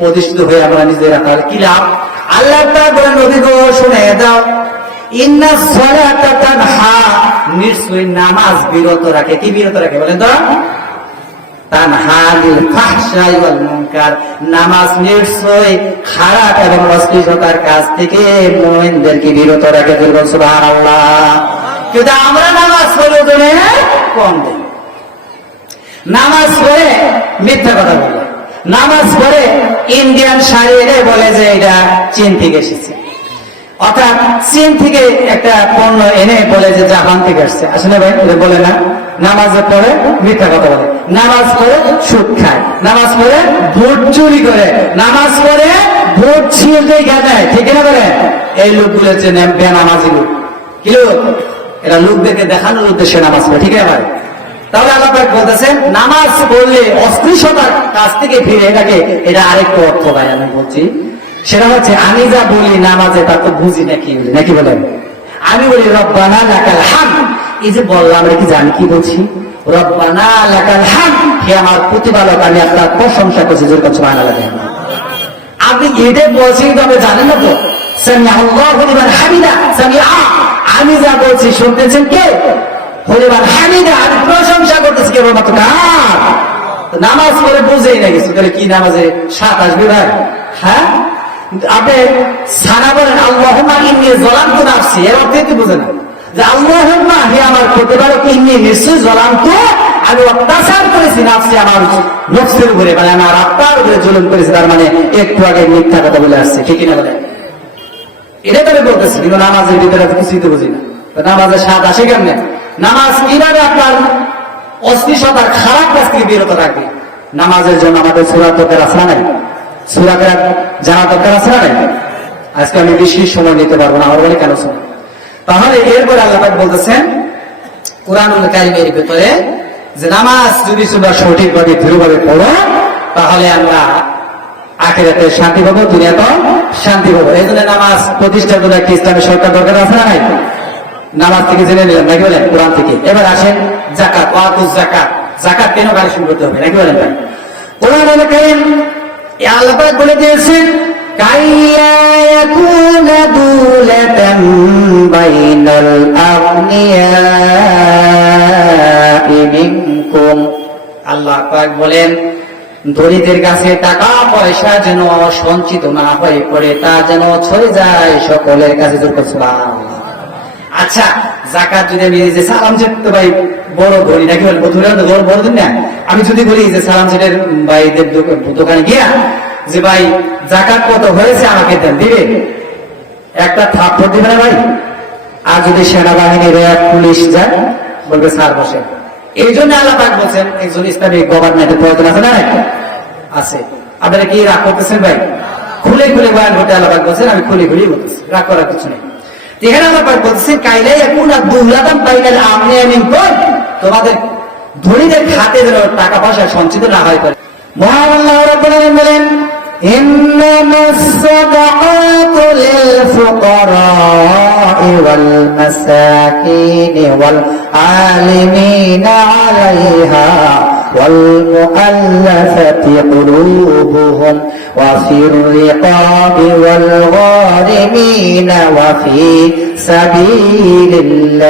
প্রতিষ্ঠিত হয়ে আমরা নিজেরা তাহলে কি লাভ? আল্লাহ তাআলা বলেন নবী গো শুনে দাও, ইন্না সালাতা তানহা, নিশ্চয়ই নামাজ বিরত রাখে। কি বিরত রাখে বলেন তো? তানহা আনিল ফাহশাই ওয়াল মুনকার, নামাজ নিশ্চয়ই খারাপ এবং অশ্লীলতার কাজ থেকে মুমিনদেরকে বিরত রাখে। বলুন সুবহানাল্লাহ। কিন্তু আমরা নামাজ পড়ে ওজনে কম দেই, নামাজ পড়ে মিথ্যা কথা বলে, নামাজ পড়ে ইন্ডিয়ান শাড়ি এনে বলে যে এটা চীন থেকে এসেছে, অর্থাৎ চীন থেকে একটা পণ্য এনে বলে যে জাপান থেকে আসছে। আসলে ভাই এটা বলে না। নামাজের পরে মিথ্যা কথা বলে, নামাজ পড়ে সুদ খায়, নামাজ পড়ে ভোট চুরি করে, নামাজ পড়ে ভোট ছিঁড়ে দেয়। ঠিক না বলে? এই লোকগুলো হচ্ছে বেনামাজি লোক। কি লোক? এরা লোকদেরকে দেখানোর উদ্দেশ্যে নামাজ পড়ে। ঠিক আছে? তাহলে আল্লাহ পাক বলতেছেন নামাজ পড়লে অশ্লীলতার কাছ থেকে ফিরে, এটা আরেকটা অর্থ ভাই আমি বলছি, সেটা হচ্ছে আমি যা বলি নামাজে তা তো বুঝি নাকি বলেন? আমি বলি রব্বানা লাকাল হামদ, এই যে বললাম এটা কি জানি কি বলছি? রব্বানা লাকাল হামদ, হে আমার প্রতিপালক আমি আপনার প্রশংসা করছি। যেরকম সুবহানাল্লাহ, আপনি এটা বলছি কিন্তু আপনি জানেন না তো। সামিআল্লাহু লিমান হামিদা, সামিআ, আমি যা বলছি শুনতেছেন কে? লিমান হামিদা, আমি প্রশংসা করতেছি কেবলমাত্র কার? নামাজ পড়ে বুঝেই না কিছু, তাহলে কি নামাজে সাত আসবে ভাই? হ্যাঁ, আপনি সারা বলেন আল্লাহুম্মা ইন্নী যালামতু নাফসি, এর অর্থ কি বুঝেন না? যে আল্লাহুম্মা, হে আমার প্রতিপালক, ইন্নী নিশ্চয়ই যালামতু, আমি অত্যাচার করেছি নাফসি, আমার নফসের উপরে, মানে আমার আত্মার উপরে জুলুম করেছি। তার মানে একটু আগে মিথ্যা কথা বলে আসছে। ঠিক না বলে? এটা তাহলে বলতেছি, কিন্তু নামাজের ভিতরে কিছুই তো বুঝি না। নামাজের স্বাদ আসে কেমনে? নামাজ কিভাবে আপনার অশ্লীলতার খারাপ কাজ থেকে বিরত রাখবে? নামাজের জন্য আমাদের সূরা দরকার আছে না নাই? সূরা জানা দরকার আছে না নাই? আজকে আমি বেশি সময় নিতে পারবো না, আমার বলে কেন শোনা। তাহলে এরপরে আল্লাহ পাক বলতেছেন কুরআনুল কারীমের ভিতরে যে নামাজ যদি তোমরা সঠিকভাবে দৃঢ়ভাবে পড়ো তাহলে আমরা আখিরাতে শান্তি পাবো, দুনিয়াতেও শান্তি পাবো। এই জন্য নামাজ প্রতিষ্ঠার জন্য একটা ইসলামী সরকার দরকার আছে না নাই? নামাজ থেকে জেনে নিলাম নাকি বলেন, কোরআন থেকে। এবার আসেন যাকাত, ওয়াতুজ যাকাত, যাকাত কেন কালেকশন করতে হবে নাকি বলেন ভাই? কোরআনুল কারীম আল্লাহ পাক বলে দিয়েছেন কাইয়া ইয়াকুনা দুলাতাম বাইনাল আগনিয়াই মিনকুম, আল্লাহ পাক বলেন ধনীদের কাছে টাকা পয়সা যেন সঞ্চিত না হয়ে পড়ে, তা যেন ছড়ে যায় সকলের কাছে। সুবহানাল্লাহ। আচ্ছা, যাকাত যদি আমি যে সালাম চেতে ভাই বড় ধনী নাকি বলেন, বড় ধনী না, আমি যদি বলি যে সালাম চেটের ভাইদের দোকানে গিয়া যে ভাই যাকাত কত হয়েছে আমাকে দেন, দিবে? একটা থাপ্পড় দিবে না ভাই? আর যদি সেনাবাহিনী, র্যাব, পুলিশ যায় বলবে স্যার বসে। এই জন্য আল্লাহ পাক বলছেন একজন ইসলামিক গভর্নমেন্টের প্রয়োজন আছে না? আছে। আপনারা কি রাগ করতেছেন ভাই? খুলে খুলে বয়ান করতে আল্লাহ পাক বলছেন, আমি খুলে খুলেই বলতেছি, রাগ করার কিছু নেই। এখানে আল্লাহ পাক বলছেন কাইলা ইয়াকুনা দুলাতাম বাইনাল আগনিয়া মিনকুম, তোমাদের ধনীদের খাতে যেন টাকা পয়সা সঞ্চিত না হয় করে। মহান আল্লাহ রাব্বুল আলামিন বলেন ইন্নামাস সাদাকাতু লিল ফুকারা'i ওয়াল মাসাকিনি ওয়াল আলিমিনা আলাইহা ওয়াল মুআল্লাফাতি কুলুবুহুম ওয়া ফির রিকাবি ওয়াল গারিমিনা ওয়া ফি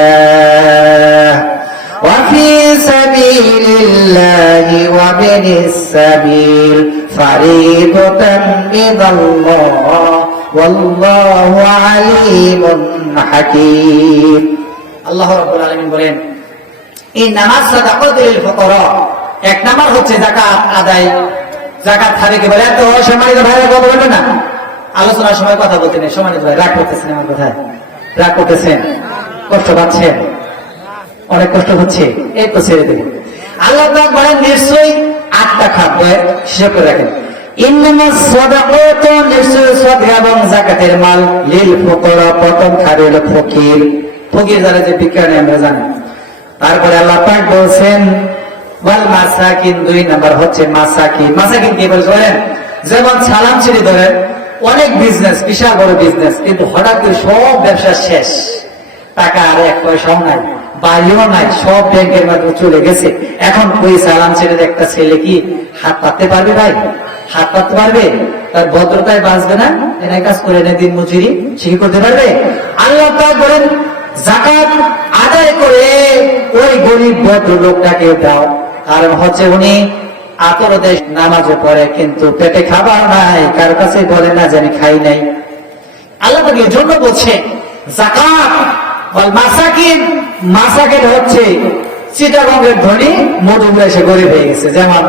সাবিলিল্লাহ وفي سبيل الله وابن السبيل فريضة من الله والله عليم حكيم। আল্লাহ রাব্বুল আলামিন বলেন ইন্নামাস সাদাকাতু লিল ফুকারা, এক নাম্বার হচ্ছে যাকাত আদায়। যাকাত খাবে কি বলে? তো সম্মানিত ভাইরা কথা বলবেন না, আলোচনার সময় কথা বলতে নেই। সম্মানিত ভাই রাগ করতেছেন আমার কথায়? রাগ করতেছেন? কষ্ট পাচ্ছেন? অনেক কষ্ট হচ্ছে? এই তো ছেড়ে দেবেন। আল্লাহ পাক বলেন নিশ্চয়ই 8টা খাদ্য হিসাব করে রাখেন। ইন্নামাস সাদাকাতু, নিশ্চয়ই সাদকা এবং যাকাতের মাল, লিল ফুকারা, প্রথম খাবে হলো ফকির। ফকির যারা যে বিজ্ঞানী আমরা জানি। তারপরে আল্লাহ পাক বলছেন ওয়াল মাসাকিন, 2 নাম্বার হচ্ছে মাসাকিন। মাসাকিন কি বলেন? যেমন সালাম ছিঁড়ে ধরেন অনেক বিজনেস, বিশাল বড় বিজনেস, কিন্তু হঠাৎ করে সব ব্যবসা শেষ, টাকা আর 1 পয়সাও নাই, বাড়িও নাই, সব ব্যাংকের মাধ্যমে চলে গেছে। এখন ওই সালাম ছেড়ে একটা ছেলে কি হাত পাততে পারবে ভাই? হাত পাততে পারবে? তার ভদ্রতায় বাঁচবে না? এরাই কাজ করে নেয় দিন মজুরি, সে কি করতে পারবে? আল্লাহ পাক বলেন যাকাত আদায় করে ওই গরিব ভদ্র লোকটাকে দাও। কারণ হচ্ছে উনি আতরদে নামাজও পড়ে কিন্তু পেটে খাবার নাই, কারো কাছে বলে না যে আমি খাই নাই। আল্লাহ পাক এর জন্য বলছে যাকাত ওয়াল মাসাকিন। মাসাকিন হচ্ছে চিটাগঙ্গের ধনী, মধুপুরে এসে গরিব হয়ে গেছে, যেমন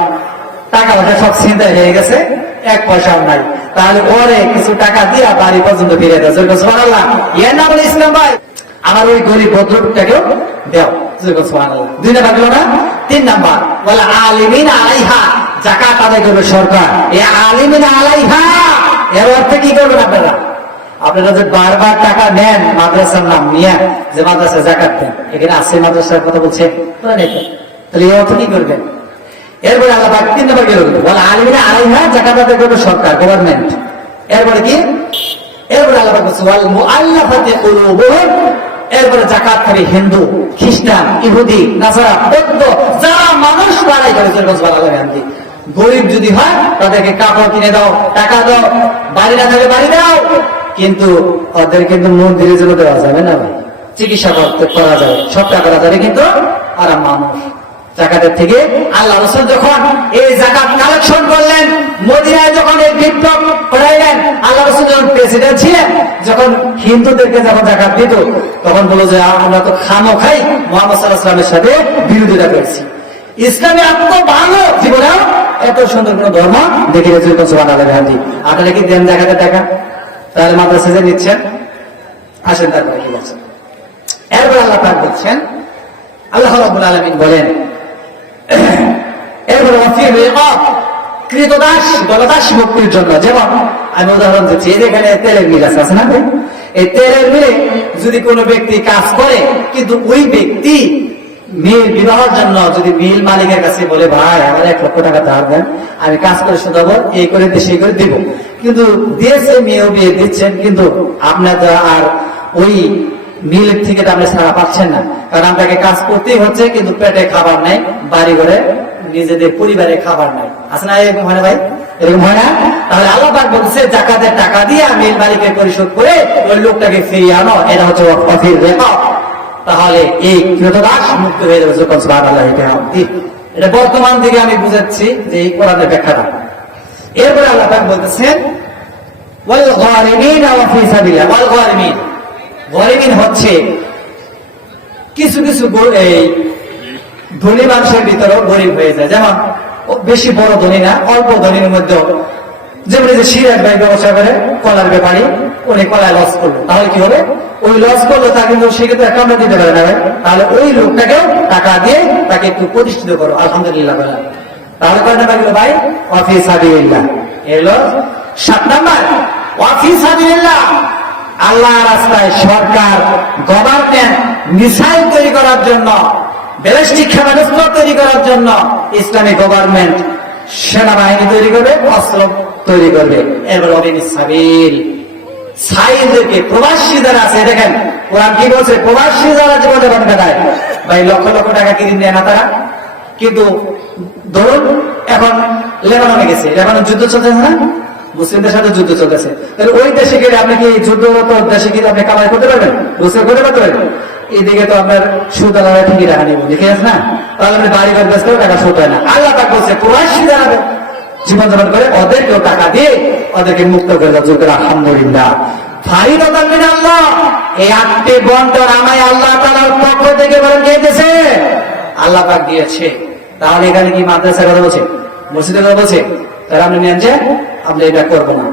টাকা পয়সা সব ছিনতাই হয়ে গেছে, এক পয়সাও নাই, তাহলে ওরে কিছু টাকা দিয়া বাড়ি পর্যন্ত ফিরে দেয়। সুবহানাল্লাহ। এর নাম হলো ইসলাম ভাই। আমার ওই গরিব ভদ্রটাকেও দেও। সুবহানাল্লাহ। 2 নাম্বার গেল না? 3 নাম্বার ওয়াল আলিমিনা আলাইহা। যাকাত আদায় করবে সরকার। এই আলিমিনা আলাইহা এর অর্থ কি করবেন আপনারা? আপনারা যে বারবার টাকা নেন মাদ্রাসার নাম নিয়ে, যে মাদ্রাসা যাকাত দেন, এখানে আছে মাদ্রাসার কথা বলছে, তাহলে এই অর্থ কি করবেন? এরপরে আল্লাহ পাক 3 নম্বর গেল বলে আলিমিনা আলাইহা, যাকাত আদায় করবে সরকার, গভর্নমেন্ট। এরপরে কি? এরপরে আল্লাহ পাক বলছে ওয়াল মুআল্লাফাতি কুলুবুহুম। এরপরে যাকাত খাবে হিন্দু, খ্রিস্টান, ইহুদি, নাসারা, বৌদ্ধ, যারা মানুষ বাড়াই করে সুবহানাল্লাহ। গরিব যদি হয় তাদেরকে কাপড় কিনে দাও, টাকা দাও, বাড়ি না থাকলে বাড়ি দাও, কিন্তু ওদের কিন্তু মন্দিরে জন্য দেওয়া যাবে না ভাই, চিকিৎসা করতে করা যাবে, সবটা করা যাবে, কিন্তু আর মানুষ যাকাতের থেকে আল্লাহ রাসূল যখন এই যাকাত কালেকশন করলেন, মদিনায় যখন এই বিপ্লব করাইলেন, আল্লাহ রাসূল যখন প্রেসিডেন্ট ছিলেন, যখন হিন্দুদেরকে যখন যাকাত দিত, তখন বলো যে আমরা তো খামো খাই মুহাম্মদ সাল্লাল্লাহু আলাইহি ওয়াসাল্লামের সাথে বিরোধিতা করেছি। ইসলামে এত ভালো জীবনে এত সুন্দর কোন ধর্ম দেখে রেখেছে। সুবহানাল্লাহ। আপনারা কি দেন যাকাতের টাকা? তাহলে মাদ্রাসা যে নিচ্ছেন, আসেন তারপরে কি বলছেন? এরপর আল্লাহ পাক বলছেন, আল্লাহ রাব্বুল আলামিন বলেন এরপরে কৃতদাস দলদাস মুক্তির জন্য। যেমন আমি উদাহরণ দিচ্ছি, এখানে তেলের মিল আছে না? এই তেলের মিলে যদি কোনো ব্যক্তি কাজ করে, কিন্তু ওই ব্যক্তি মিল বিবাহের জন্য যদি মিল মালিকের কাছে বলে ভাই আমার 1 লক্ষ টাকা ধার দেন, আমি কাজ করে শোধাবো, এই করে সেই করে দিব, কিন্তু দিয়েছে, মেয়েও বিয়ে দিচ্ছেন, কিন্তু আপনার আর ওই মিল থেকে আপনি ছাড়া পাচ্ছেন না, কারণ আপনাকে কাজ করতেই হচ্ছে, কিন্তু পেটে খাবার নাই, বাড়ি ঘরে নিজেদের পরিবারে খাবার নাই। আছে না এরকম? হয় না ভাই? এরকম হয় না? তাহলে আল্লাহ পাক বলছে যাকাতের টাকা দিয়ে মিল মালিকের পরিশোধ করে ওই লোকটাকে ফিরিয়ে আনো, এটা হচ্ছে ওয়াফির রিকাব। তাহলে এই কৃতদাস মুক্ত হয়ে যাবে। সুবহানাল্লাহ। এটা বর্তমান দিকে আমি বুঝাচ্ছি যে এই কোরআনের ব্যাখ্যাটা। এরপরে আল্লাহ পাক বলতেছেন ওয়াল গারিমিনা ওয়া ফি সাবিলিল্লাহ। ওয়াল গারিমিন, গরিমিন হচ্ছে কিছু কিছু এই ধনী মানুষের ভিতরেও গরিব হয়ে যায়, যেমন বেশি বড় ধনী না, অল্প ধনীর মধ্যেও, যেমন এই যে সিরাজ ভাই ব্যবসা করে কলার ব্যাপারী, উনি কলায় লস করলো, তাহলে কি হবে? ওই লস করলো তা কিন্তু সে কিন্তু একটা দিতে পারে না ভাই, তাহলে ওই লোকটাকেও টাকা দিয়ে তাকে একটু প্রতিষ্ঠিত করো, আলহামদুলিল্লাহ বলে। তাহলে কয় নাম্বার গেল ভাই? ওয়া ফি সাবিলিল্লাহ। এলো 7 নাম্বার ওয়া ফি সাবিলিল্লাহ। আল্লাহ রাস্তায় সরকার, গভর্নমেন্ট মিসাইল তৈরি করার জন্য, ব্যালিস্টিক ক্ষেপণাস্ত্র তৈরি করার জন্য ইসলামী গভর্নমেন্ট সেনাবাহিনী তৈরি করবে, অস্ত্র তৈরি করবে। এবার সাবিল সাইলদেরকে, প্রবাসী যারা আছে, দেখেন কোরআন কি বলছে, প্রবাসী যারা জীবনযাপন কাটায় ভাই, লক্ষ লক্ষ টাকা কিনে নেয় না তারা, কিন্তু ধরুন এখন লেবাননে গেছে, লেবানন যুদ্ধ চলতেছে না, মুসলিমদের সাথে যুদ্ধ চলতেছে, তাহলে ওই দেশে গেলে আপনি কি যুদ্ধরত দেশে গিয়ে আপনি কামাই করতে পারবেন? রোজগার করতে পারবেন? এইদিকে তো আপনার সুদ আলাদা ঠিকই রাখা নেব, দেখে আছে না? তাহলে আপনি বাড়ি ঘর ব্যস্ত টাকা সুদ হয় না। আল্লাহ পাক বলছে প্রবাসী যারা জীবনযাপন করে ওদেরকেও টাকা দিয়ে ওদেরকে মুক্ত করে দাও। আলহামদুলিল্লাহ। ফারিদাতান মিনাল্লাহ। এই 8টি বন্টন আমায় আল্লাহ তাআলার পক্ষ থেকে বলেন দিয়েছে, আল্লাহ পাক দিয়েছে। তাহলে এখানে কি মাদ্রাসার কথা বলছে, মসজিদের কথা বলছে? তাহলে আপনি নেন যে আমরা এটা করবো না।